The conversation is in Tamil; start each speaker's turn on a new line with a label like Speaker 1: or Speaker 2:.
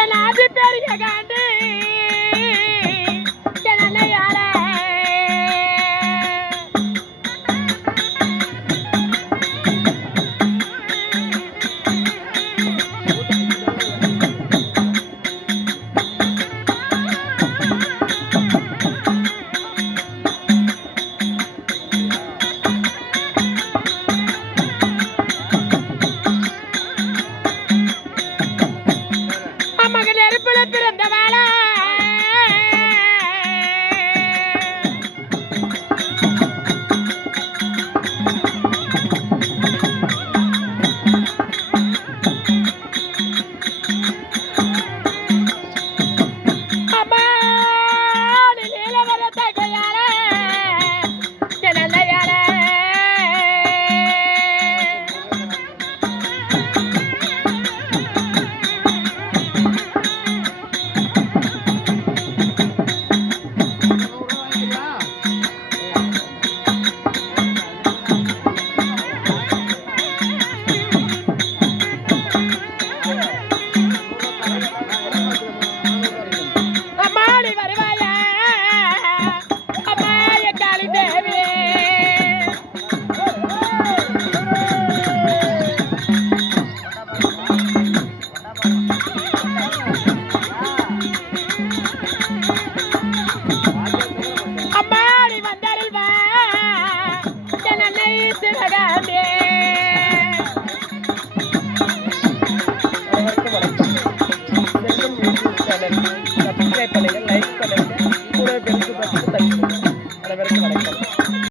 Speaker 1: என் ஆதி பெரிய காண்டு என் நெருப்புல பிறந்தவாள
Speaker 2: Yeah.